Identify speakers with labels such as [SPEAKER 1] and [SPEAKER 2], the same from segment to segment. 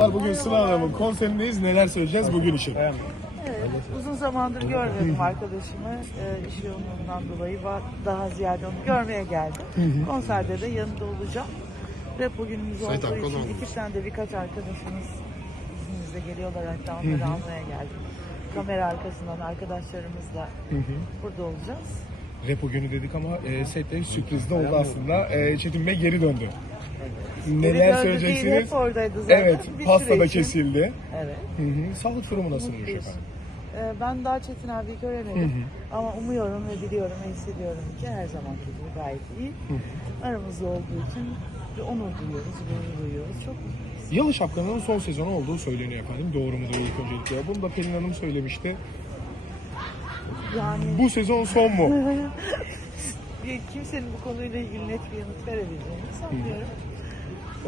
[SPEAKER 1] Bugün Sıla Hanım'ın konserindeyiz. Neler söyleyeceğiz bugün için?
[SPEAKER 2] Evet, uzun zamandır görmedim arkadaşımı. Ee, iş yoğunluğundan dolayı va- daha ziyade onu görmeye geldim. Konserde de yanında olacağım. Rap bugünümüz olduğu için iki tane de birkaç arkadaşımız izninizle geliyorlar hatta onları almaya geldim. Kamera arkasından arkadaşlarımızla burada olacağız.
[SPEAKER 1] Repo günü dedik ama e, sette sürpriz de oldu aslında. E, Çetin Bey geri döndü. Neler
[SPEAKER 2] döndü
[SPEAKER 1] söyleyeceksiniz?
[SPEAKER 2] değil, hep oradaydı zaten.
[SPEAKER 1] Evet,
[SPEAKER 2] Bir
[SPEAKER 1] pasta da kesildi.
[SPEAKER 2] Evet.
[SPEAKER 1] Hı hı. Sağlık durumu nasılmış
[SPEAKER 2] Mutluyuz.
[SPEAKER 1] efendim?
[SPEAKER 2] Ee, ben daha Çetin abi göremedim. Ama umuyorum ve biliyorum ve hissediyorum ki her zamanki gibi gayet iyi. Aramızda olduğu için bir onur duyuyoruz, gurur duyuyoruz. Çok mutluyuz.
[SPEAKER 1] Yalı Şapkanı'nın son sezonu olduğu söyleniyor efendim. Doğru mudur ilk öncelikle? Bunu da Pelin Hanım söylemişti.
[SPEAKER 2] Yani
[SPEAKER 1] Bu sezon son mu?
[SPEAKER 2] kimsenin bu konuyla ilgili net bir yanıt verebileceğini sanmıyorum.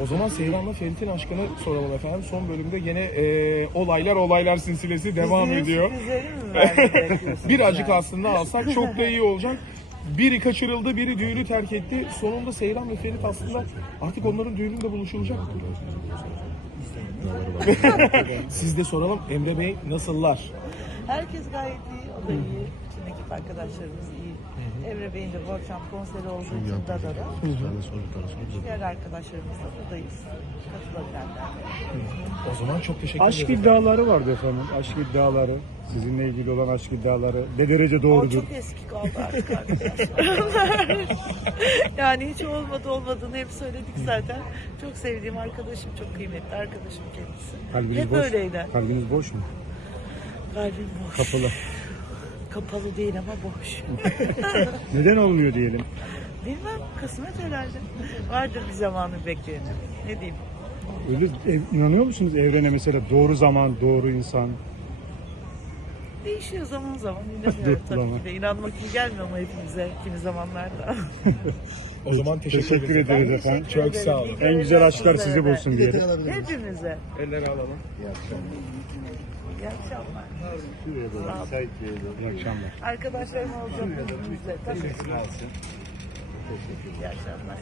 [SPEAKER 1] O zaman Seyran'la Ferit'in aşkını soralım efendim. Son bölümde gene e, olaylar olaylar silsilesi devam
[SPEAKER 2] Sizin
[SPEAKER 1] ediyor.
[SPEAKER 2] sürprizleri mi vermek bekliyorsunuz
[SPEAKER 1] Birazcık
[SPEAKER 2] yani?
[SPEAKER 1] aslında alsak çok da iyi olacak. Biri kaçırıldı, biri düğünü terk etti. Sonunda Seyran ve Ferit aslında artık onların düğününde buluşulacak. Siz de soralım Emre Bey nasıllar?
[SPEAKER 2] Herkes gayet iyi, o da iyi. Ekip arkadaşlarımız iyi. Emre Bey'in de bu akşam konseri olduğu için Dada'da. Diğer arkadaşlarımızla buradayız. Katılabilenler.
[SPEAKER 1] O zaman çok teşekkür
[SPEAKER 3] Aşk
[SPEAKER 1] ederim.
[SPEAKER 3] iddiaları vardı efendim. Aşk iddiaları. Sizinle ilgili olan aşk iddiaları. Ne derece
[SPEAKER 2] O
[SPEAKER 3] doğrudur?
[SPEAKER 2] çok eski kaldı artık arkadaşlar. yani hiç olmadı olmadığını hep söyledik zaten. Çok sevdiğim arkadaşım, çok kıymetli arkadaşım kendisi.
[SPEAKER 3] Kalbiniz
[SPEAKER 2] hep
[SPEAKER 3] boş.
[SPEAKER 2] öyleydi.
[SPEAKER 3] Kalbiniz boş mu?
[SPEAKER 2] Kalbim boş.
[SPEAKER 3] Kapalı.
[SPEAKER 2] Kapalı değil ama boş.
[SPEAKER 3] Neden olmuyor diyelim.
[SPEAKER 2] Bilmem kısmet herhalde. Vardır bir zamanı bekleyeni. Ne diyeyim?
[SPEAKER 3] Öyle ev- inanıyor musunuz evrene mesela doğru zaman, doğru insan?
[SPEAKER 2] Değişiyor zaman zaman. İnanıyorum tabii ki de. İnanmak iyi gelmiyor ama hepimize kimi zamanlarda.
[SPEAKER 1] O zaman teşekkür,
[SPEAKER 3] Teşekkür
[SPEAKER 1] ederiz.
[SPEAKER 3] efendim.
[SPEAKER 2] Teşekkür
[SPEAKER 1] Çok
[SPEAKER 2] ederim.
[SPEAKER 1] sağ olun.
[SPEAKER 3] En güzel aşklar
[SPEAKER 2] size
[SPEAKER 3] sizi
[SPEAKER 2] de.
[SPEAKER 3] bulsun diyelim.
[SPEAKER 2] Hepimize.
[SPEAKER 1] Elleri alalım.
[SPEAKER 2] İyi akşamlar.
[SPEAKER 3] İyi akşamlar.
[SPEAKER 2] Arkadaşlarım olacak önümüzde. Tabii. İyi akşamlar.